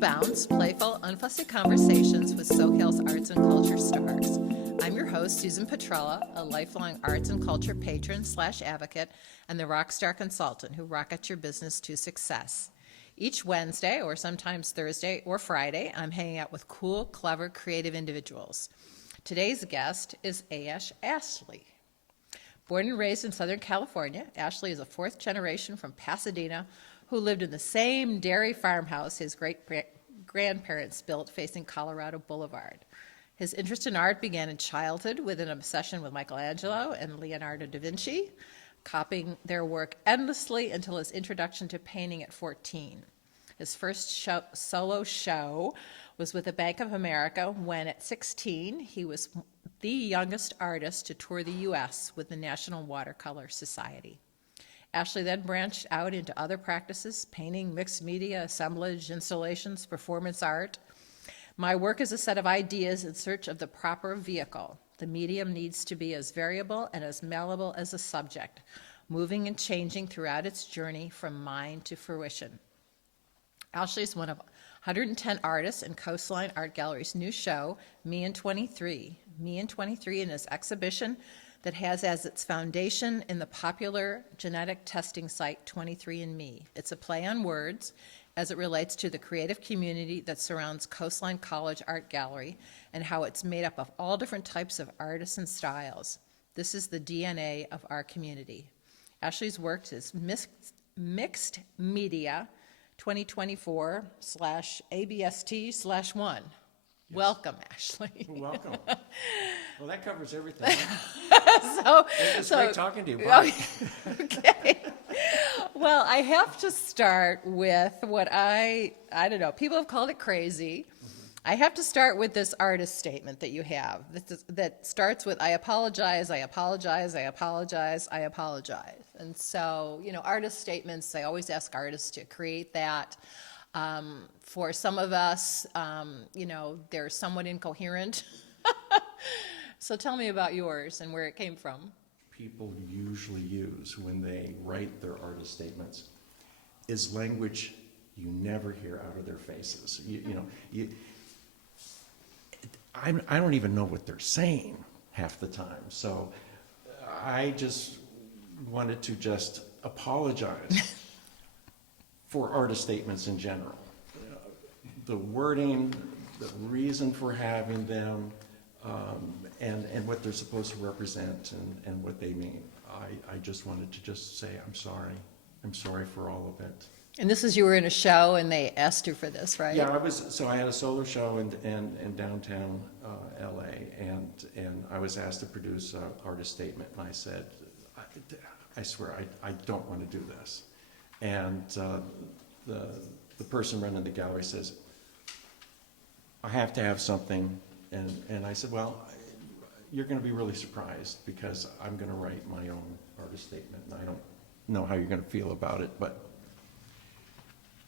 Bounce, playful, unfussy conversations with SoCal's arts and culture stars. I'm your host, Susan Petrella, a lifelong arts and culture patron / advocate, and the rockstar consultant who rockets your business to success. Each Wednesday, or sometimes Thursday or Friday, I'm hanging out with cool, clever, creative individuals. Today's guest is Ash Ashley. Born and raised in Southern California, Ashley is a fourth generation from Pasadena who lived in the same dairy farmhouse his great-grandparents built facing Colorado Boulevard. His interest in art began in childhood with an obsession with Michelangelo and Leonardo da Vinci, copying their work endlessly until his introduction to painting at 14. His first solo show was with the Bank of America when, at 16, he was the youngest artist to tour the U.S. with the National Watercolor Society. Ashley then branched out into other practices: painting, mixed media, assemblage, installations, performance art. My work is a set of ideas in search of the proper vehicle. The medium needs to be as variable and as malleable as the subject, moving and changing throughout its journey from mind to fruition. Ashley is one of 110 artists in Coastline Art Gallery's new show, Me and 23. Me and 23 in his exhibition that has as its foundation in the popular genetic testing site 23andMe. It's a play on words as it relates to the creative community that surrounds Coastline College Art Gallery and how it's made up of all different types of artists and styles. This is the DNA of our community. Ashley's work is mixed media 2024/ABST/1. Yes. Welcome, Ashley. Welcome. Well, that covers everything. It's great talking to you. Bye. Okay. Well, I have to start with what I don't know, people have called it crazy. I have to start with this artist statement that you have that starts with, I apologize, I apologize, I apologize, I apologize. And so, artist statements, I always ask artists to create that. For some of us, they're somewhat incoherent. So tell me about yours and where it came from. People usually use when they write their artist statements is language you never hear out of their faces. I don't even know what they're saying half the time. So I just wanted to just apologize for artist statements in general. The wording, the reason for having them, and what they're supposed to represent and what they mean. I just wanted to just say I'm sorry. I'm sorry for all of it. And this is, you were in a show and they asked you for this, right? Yeah, I had a solo show in downtown LA, and I was asked to produce an artist statement, and I said, I swear I don't want to do this. And the person running the gallery says, I have to have something, and I said, well, you're going to be really surprised because I'm going to write my own artist statement, and I don't know how you're going to feel about it,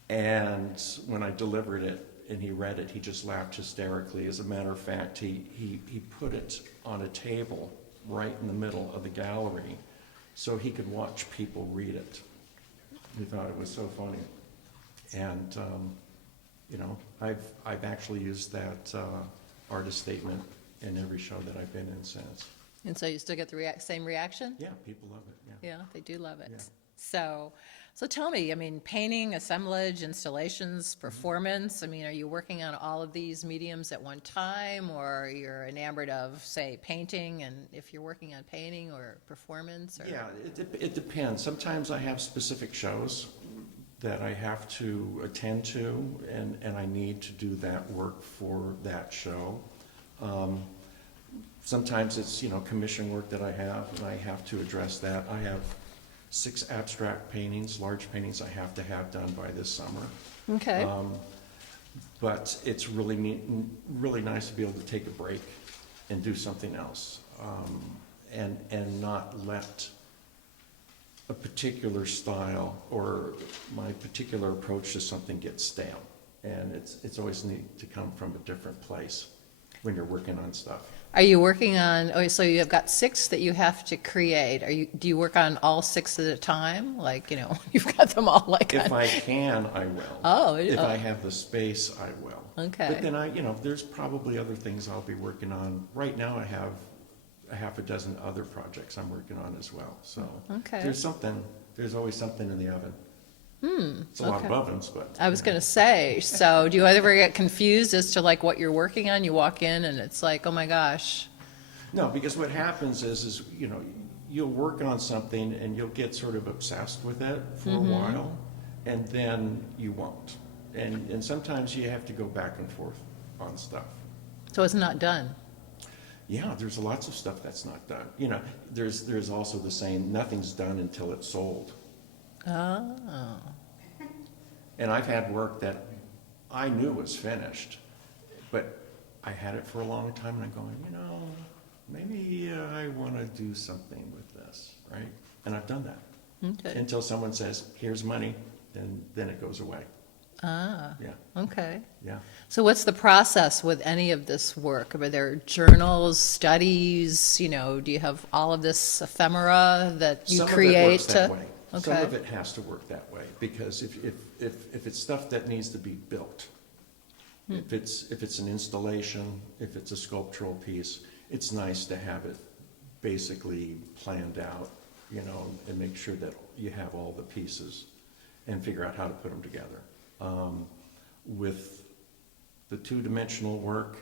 and when I delivered it and he read it, he just laughed hysterically. As a matter of fact, he put it on a table right in the middle of the gallery so he could watch people read it. He thought it was so funny. And, I've actually used that artist statement in every show that I've been in since. And so you still get the same reaction? Yeah, people love it. Yeah, they do love it. Yeah. So tell me, painting, assemblage, installations, performance, are you working on all of these mediums at one time, or you're enamored of, say, painting, and if you're working on painting or performance? Or... Yeah, it depends. Sometimes I have specific shows that I have to attend to, and I need to do that work for that show. Sometimes it's, commission work that I have, and I have to address that. I have 6 abstract paintings, large paintings I have to have done by this summer. Okay. But it's really nice to be able to take a break and do something else, and not let a particular style or my particular approach to something get stale. And it's always neat to come from a different place. when you're working on stuff. Are you working on, oh, so you have got 6 that you have to create. Do you work on all 6 at a time? Like, you've got them all like If on. I can, I will. Oh, If oh. I have the space, I will. Okay. But then there's probably other things I'll be working on. Right now, I have a half a dozen other projects I'm working on as well. So Okay. there's always something in the oven. It's a lot of okay. ovens, but. I was going to say, so do you ever get confused as to like what you're working on? You walk in and it's like, oh my gosh. No, because what happens is you'll work on something and you'll get sort of obsessed with it for a while, and then you won't. And sometimes you have to go back and forth on stuff. So it's not done. Yeah, there's lots of stuff that's not done. There's also the saying, nothing's done until it's sold. Oh. And I've had work that I knew was finished, but I had it for a long time, and I'm going, maybe I want to do something with this, right? And I've done that. Okay. Until someone says, here's money, and then it goes away. Ah. Yeah, Okay. yeah. So what's the process with any of this work? Are there journals, studies? Do you have all of this ephemera that you Some create? of it works that way. Some Okay. of it has to work that way, because if it's stuff that needs to be built, if it's an installation, if it's a sculptural piece, it's nice to have it basically planned out, and make sure that you have all the pieces and figure out how to put them together. With the two-dimensional work,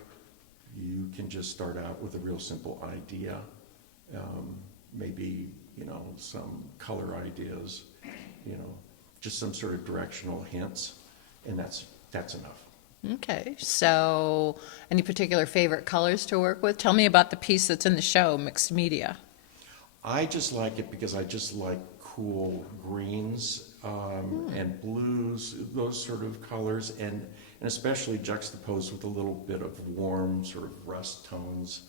you can just start out with a real simple idea, maybe some color ideas, just some sort of directional hints, and that's enough. Okay. So any particular favorite colors to work with? Tell me about the piece that's in the show, Mixed Media. I just like it because I just like cool greens and blues, those sort of colors, and especially juxtaposed with a little bit of warm sort of rust tones.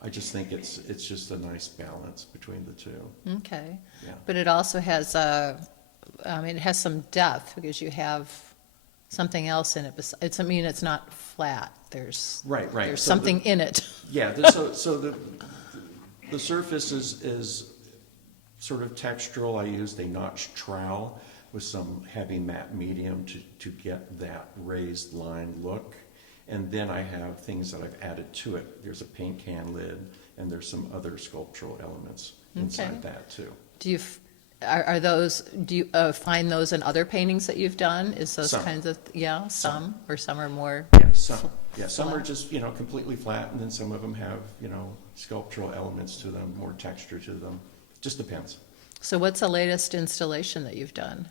I just think it's just a nice balance between the two. Okay. Yeah. But it also has it has some depth because you have something else in it. It's not flat. There's Right. There's So something in it. Yeah, so the surface is sort of textural. I used a notched trowel with some heavy matte medium to get that raised line look. And then I have things that I've added to it. There's a paint can lid, and there's some other sculptural elements inside Okay. that too. Do you do you find those in other paintings that you've done? Is those Some. kinds of some or some are more? Yeah, some are flat. just completely flat, and then some of them have sculptural elements to them, more texture to them. Just depends. So what's the latest installation that you've done?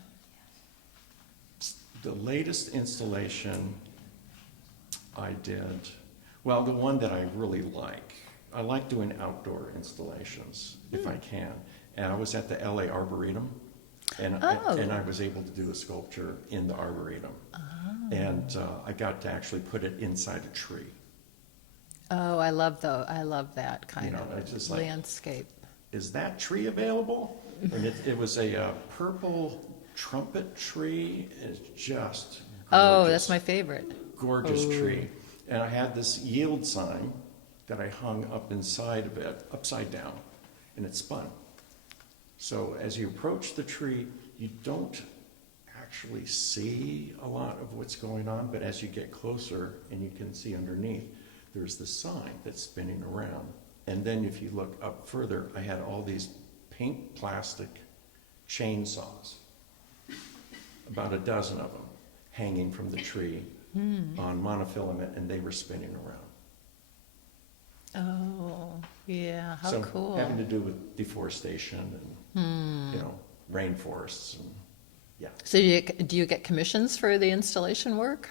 The latest installation I did, well, the one that I really like, I like doing outdoor installations if I can. And I was at the LA Arboretum, and I was able to do a sculpture in the Arboretum. And I got to actually put it inside a tree. Oh, I love that kind I of just like, landscape. is that tree available? And it was a purple trumpet tree. It's just Oh, gorgeous. that's my favorite. Gorgeous tree. And I had this yield sign that I hung up inside of it, upside down, and it spun. So as you approach the tree, you don't actually see a lot of what's going on, but as you get closer and you can see underneath, there's the sign that's spinning around. And then if you look up further, I had all these pink plastic chainsaws, about a dozen of them, hanging from the tree on monofilament, and they were spinning around. Oh, yeah, how So cool. having to do with deforestation and, rainforests and, yeah. So do you get commissions for the installation work?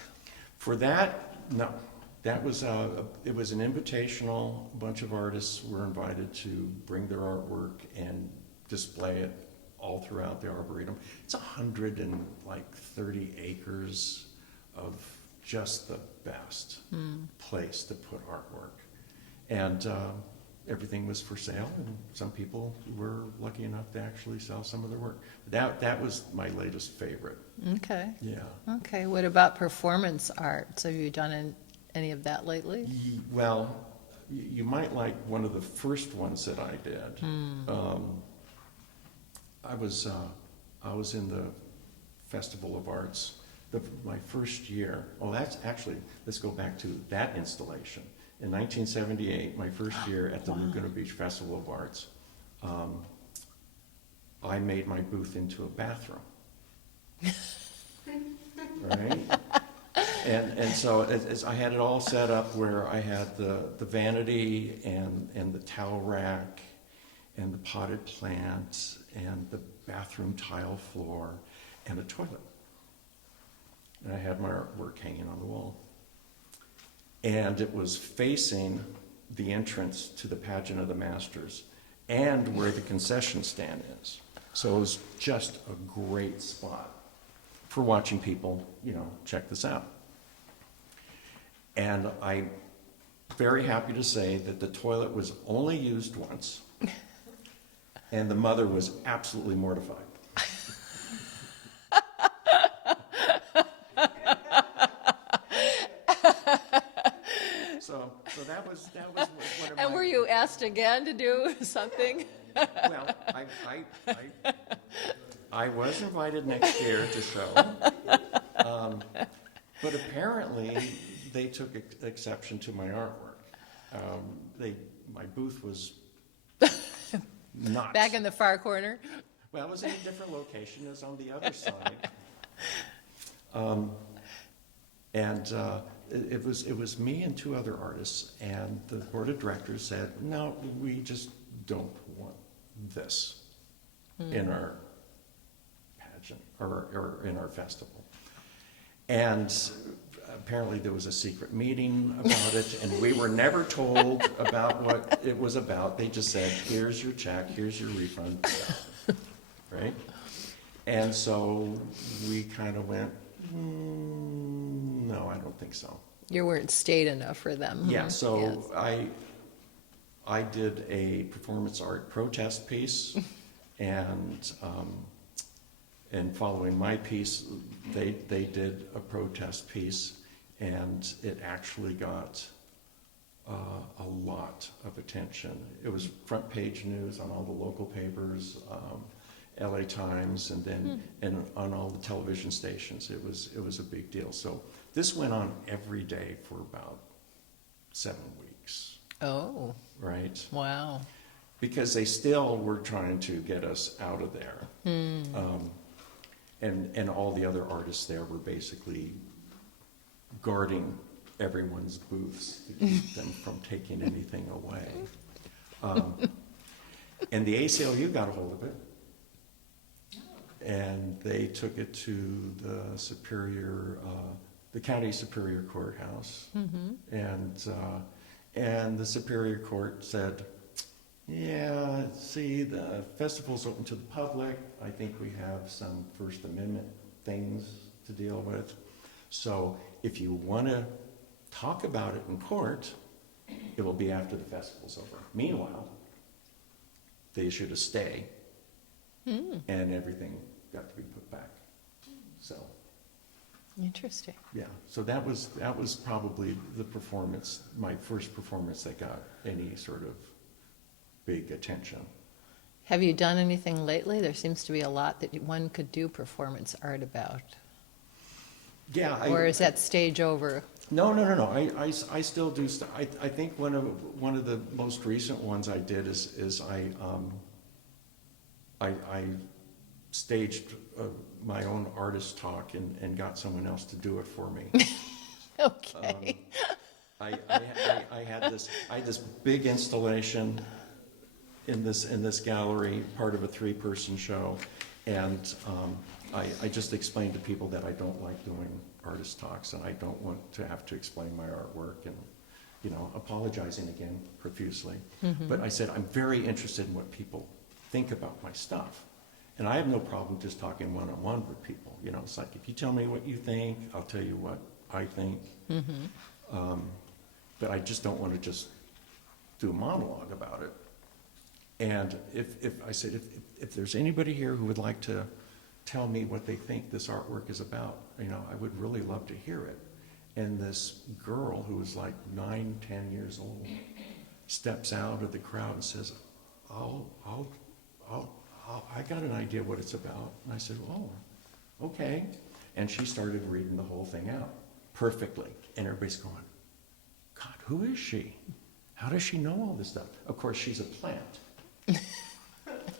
For that, no. That was, it was an invitational. A bunch of artists were invited to bring their artwork and display it all throughout the Arboretum. It's 130 acres of just the best place to put artwork. And everything was for sale, and some people were lucky enough to actually sell some of their work. That was my latest favorite. Okay. Yeah. Okay, what about performance art? So have you done any of that lately? Well, you might like one of the first ones that I did. I was in the Festival of Arts, my first year. Oh, that's actually, let's go back to that installation. In 1978, my first year at the Laguna Beach Festival of Arts, I made my booth into a bathroom. Right? And so I had it all set up where I had the vanity and the towel rack and the potted plants and the bathroom tile floor and a toilet. And I had my artwork hanging on the wall. And it was facing the entrance to the Pageant of the Masters and where the concession stand is. So it was just a great spot for watching people, check this out. And I'm very happy to say that the toilet was only used once, and the mother was absolutely mortified. So that was one of my. And were you asked again to do something? Well, I was invited next year to show, but apparently they took exception to my artwork. My booth was not. Back in the far corner? Well, it was in a different location. It was on the other side. It was me and two other artists, and the board of directors said, no, we just don't want this in our pageant or in our festival. And apparently there was a secret meeting about it, and we were never told about what it was about. They just said, here's your check, here's your refund, right? And so we kind of went, no, I don't think so. You weren't state enough for them. Yeah, so Yes. I did a performance art protest piece, and following my piece, they did a protest piece, and it actually got a lot of attention. It was front page news on all the local papers, LA Times, and then and on all the television stations. It was a big deal. So this went on every day for about 7 weeks. Oh, Right? wow. Because they still were trying to get us out of there. And all the other artists there were basically guarding everyone's booths to keep them from taking anything away. And the ACLU got a hold of it. And they took it to the county superior courthouse. And the Superior Court said, yeah, see, the festival's open to the public. I think we have some First Amendment things to deal with. So if you want to talk about it in court, it will be after the festival's over. Meanwhile, they issued a stay, and everything got to be put back. So. Interesting. Yeah, so that was probably my first performance that got any sort of big attention. Have you done anything lately? There seems to be a lot that one could do performance art about. Yeah. Or is that stage over? No. I still do. I think one of the most recent ones I did is I staged my own artist talk and got someone else to do it for me. Okay. I had this big installation in this gallery, part of a 3-person show, and I just explained to people that I don't like doing artist talks, and I don't want to have to explain my artwork, and apologizing again profusely. But I said I'm very interested in what people think about my stuff. And I have no problem just talking one-on-one with people. It's like, if you tell me what you think, I'll tell you what I think. But I just don't want to just do a monologue about it. And if there's anybody here who would like to tell me what they think this artwork is about, I would really love to hear it. And this girl who was like 9, 10 years old steps out of the crowd and says, I got an idea what it's about. And I said, oh, okay. And she started reading the whole thing out perfectly. And everybody's going, God, who is she? How does she know all this stuff? Of course, she's a plant.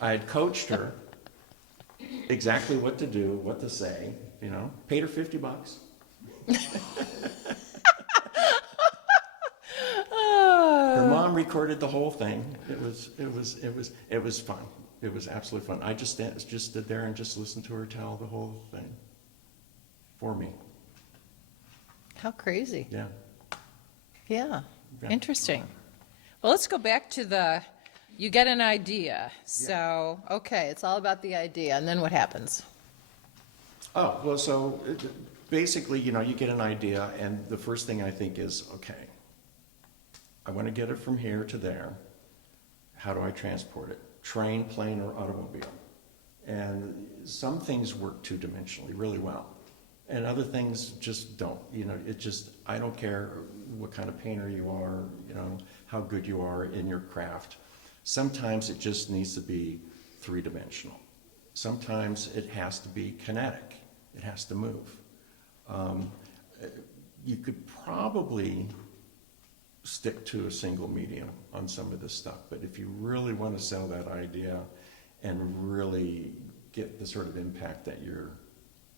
I had coached her exactly what to do, what to say, you know, paid her $50. Her mom recorded the whole thing. It was fun. It was absolutely fun. I just stood there and just listened to her tell the whole thing for me. How crazy. Yeah. Yeah, Yeah. interesting. Well, let's go back to you get an idea. So, okay, it's all about the idea, and then what happens? Oh, well, so basically, you know, you get an idea, and the first thing I think is, okay, I want to get it from here to there. How do I transport it? Train, plane, or automobile? And some things work two-dimensionally really well, and other things just don't. You know, I don't care what kind of painter you are, you know, how good you are in your craft. Sometimes it just needs to be three-dimensional. Sometimes it has to be kinetic. It has to move. You could probably stick to a single medium on some of this stuff, but if you really want to sell that idea and really get the sort of impact that you're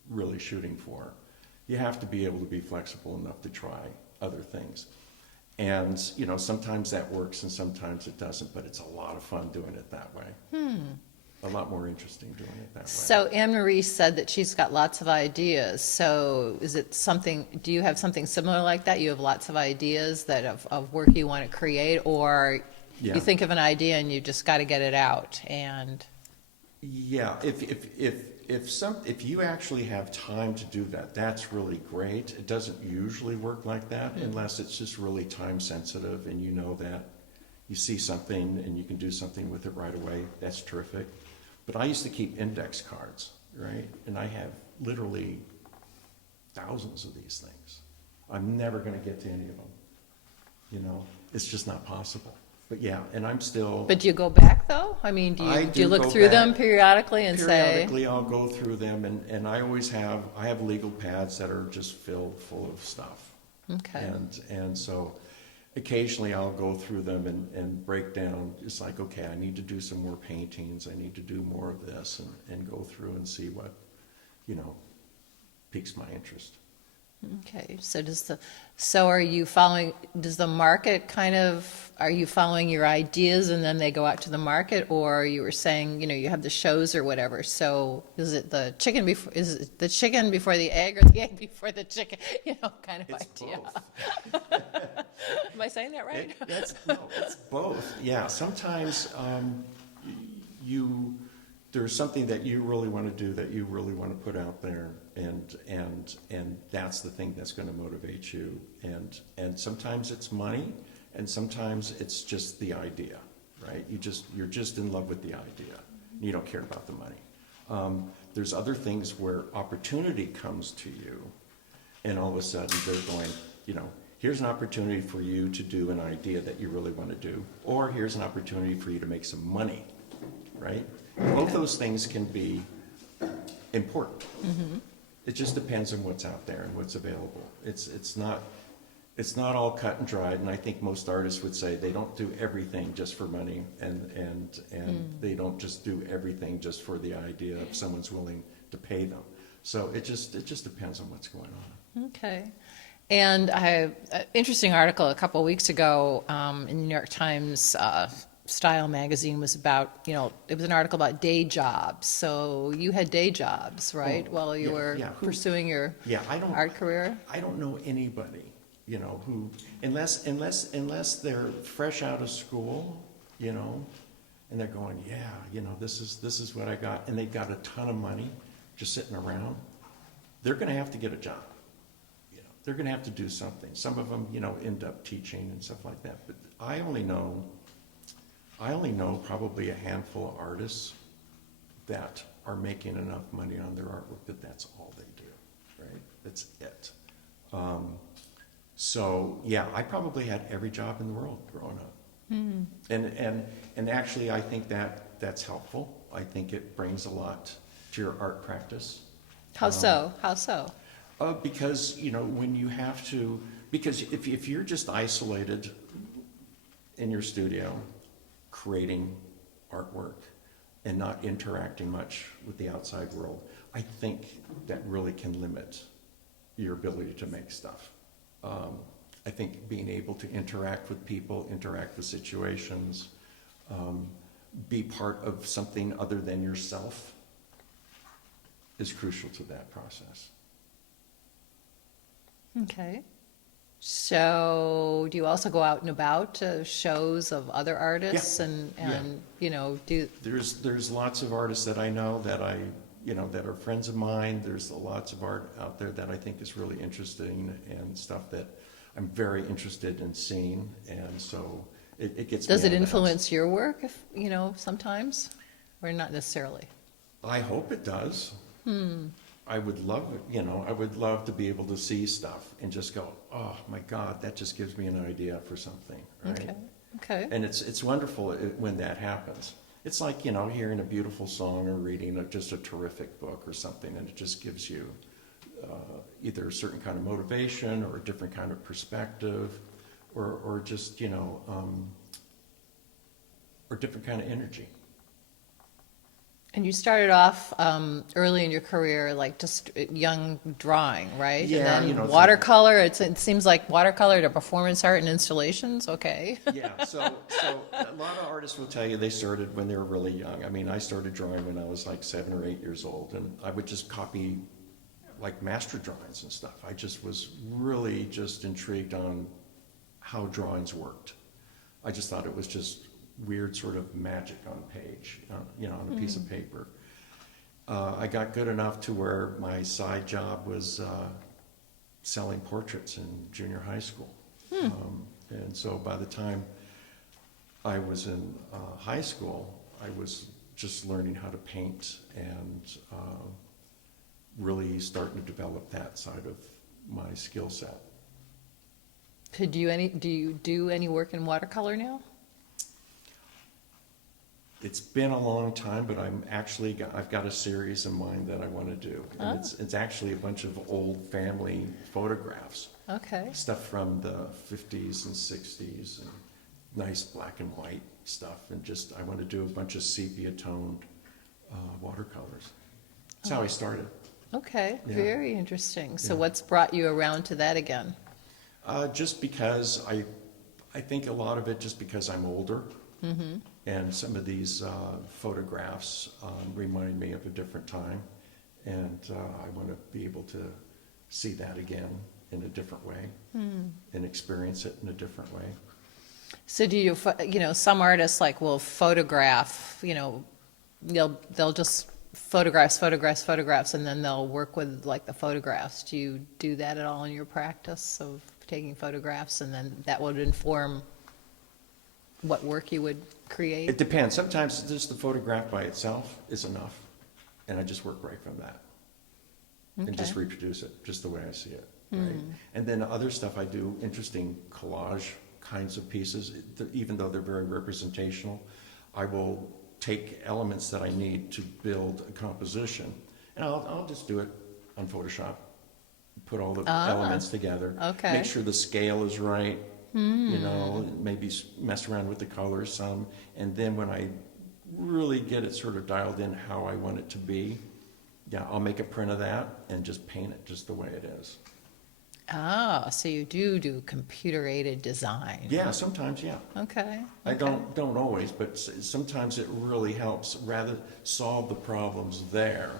really shooting for, you have to be able to be flexible enough to try other things. And, you know, sometimes that works and sometimes it doesn't, but it's a lot of fun doing it that way. A lot more interesting doing it that way. So Anne Marie said that she's got lots of ideas. So is it something, do you have something similar like that? You have lots of ideas that of work you want to create, or Yeah. you think of an idea and you just got to get it out and... Yeah, if you actually have time to do that, that's really great. It doesn't usually work like that unless it's just really time sensitive and you know that you see something and you can do something with it right away. That's terrific. But I used to keep index cards, right? And I have literally thousands of these things. I'm never going to get to any of them. You know, it's just not possible. But yeah, and I'm still... But do you go back, though? I mean, do I you do look go through them back. periodically and say... Periodically, I'll go through them, and I always have legal pads that are just filled full of stuff. Okay. And so occasionally I'll go through them and break down. It's like, okay, I need to do some more paintings. I need to do more of this, and go through and see what, you know, piques my interest. Okay, so are you following, does the market kind of, are you following your ideas and then they go out to the market, or you were saying, you know, you have the shows or whatever, so is it the chicken before the egg, or the egg before the chicken, you know, kind of It's idea? both. Am I saying that right? It's both. Yeah, sometimes there's something that you really want to do, that you really want to put out there, and that's the thing that's going to motivate you. And sometimes it's money, and sometimes it's just the idea, right? You're just in love with the idea. You don't care about the money. There's other things where opportunity comes to you, and all of a sudden they're going, you know, here's an opportunity for you to do an idea that you really want to do, or here's an opportunity for you to make some money, right? Both those things can be important. Mm-hmm. It just depends on what's out there and what's available. It's not all cut and dried, and I think most artists would say they don't do everything just for money, and they don't just do everything just for the idea if someone's willing to pay them. So it just depends on what's going on. Okay. And I have an interesting article a couple of weeks ago in the New York Times Style magazine was about, you know, it was an article about day jobs. So you had day jobs, right, while you were pursuing your art career? I don't know anybody, you know, who, unless they're fresh out of school, you know, and they're going, yeah, you know, this is what I got, and they've got a ton of money just sitting around, they're going to have to get a job. You know, they're going to have to do something. Some of them, you know, end up teaching and stuff like that. But I only know probably a handful of artists that are making enough money on their artwork that that's all they do, right? That's it. So, yeah, I probably had every job in the world growing up. And actually, I think that's helpful. I think it brings a lot to your art practice. How so? How so? Because, when you have to, because if you're just isolated in your studio, creating artwork and not interacting much with the outside world, I think that really can limit your ability to make stuff. I think being able to interact with people, interact with situations, be part of something other than yourself is crucial to that process. Okay. So do you also go out and about to shows of other artists Yeah. and do, There's lots of artists that I know that that are friends of mine. There's lots of art out there that I think is really interesting and stuff that I'm very interested in seeing. And so it gets me does it out of the house. influence your work if, sometimes? Or not necessarily? I hope it does. I would love it, I would love to be able to see stuff and just go, oh my God, that just gives me an idea for something, right? Okay, okay. And it's wonderful when that happens. It's like, hearing a beautiful song or reading just a terrific book or something, and it just gives you either a certain kind of motivation or a different kind of perspective or just, or different kind of energy. And you started off early in your career, like just young drawing, right? Yeah, And then it's watercolor. It seems like watercolor to performance art and installations. Okay. Yeah, so a lot of artists will tell you they started when they were really young. I mean, I started drawing when I was like 7 or 8 years old, and I would just copy like master drawings and stuff. I just was really just intrigued on how drawings worked. I just thought it was just weird sort of magic on a page, on a piece of paper. I got good enough to where my side job was selling portraits in junior high school. And so by the time I was in high school, I was just learning how to paint and really starting to develop that side of my skill set. Do you do any work in watercolor now? It's been a long time, but I've got a series in mind that I want to do. And it's actually a bunch of old family photographs. Okay. Stuff from the 50s and 60s and nice black and white stuff. And I want to do a bunch of sepia toned watercolors. That's how I started. Okay, Yeah. very interesting. So Yeah. what's brought you around to that again? Just because I think a lot of it just because I'm older. Mm-hmm. And some of these photographs remind me of a different time, and I want to be able to see that again in a different way and experience it in a different way. So do you, some artists will photograph, they'll just photographs, and then they'll work with the photographs. Do you do that at all in your practice of taking photographs, and then that would inform what work you would create? It depends. Sometimes just the photograph by itself is enough, and I just work right from that. And just Okay. reproduce it just the way I see it. Right? And then other stuff I do, interesting collage kinds of pieces, even though they're very representational, I will take elements that I need to build a composition, and I'll just do it on Photoshop, put all the elements together, Okay. make sure the scale is right, maybe mess around with the colors some, and then when I really get it sort of dialed in how I want it to be, I'll make a print of that and just paint it just the way it is. So you do computer-aided design? Yeah, sometimes, yeah. Okay. I don't always, but sometimes it really helps rather solve the problems there.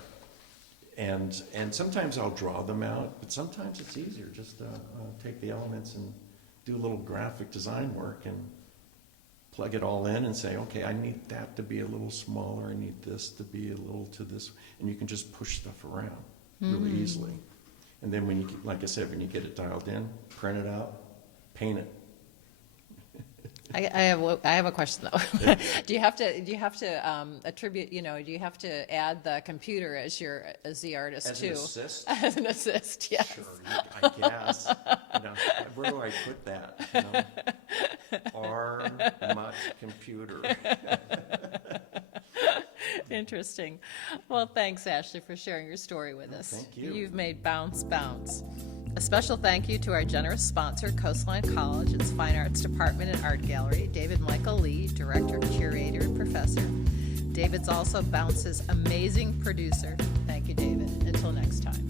And sometimes I'll draw them out, but sometimes it's easier just to take the elements and do a little graphic design work and plug it all in and say, okay, I need that to be a little smaller, I need this to be a little to this, and you can just push stuff around really easily. And then like I said, when you get it dialed in, print it out, paint it. I have a question though. Do you have to attribute, do you have to add the computer as the artist As too? an assist? As an assist, yes. Sure, I guess. Where do I put that? R much computer. Interesting. Well, thanks, Ashley, for sharing your story with us. Thank you. You've made bounce. A special thank you to our generous sponsor, Coastline College, its Fine Arts Department and Art Gallery, David Michael Lee, Director, Curator, and Professor. David's also Bounce's amazing producer. Thank you, David. Until next time.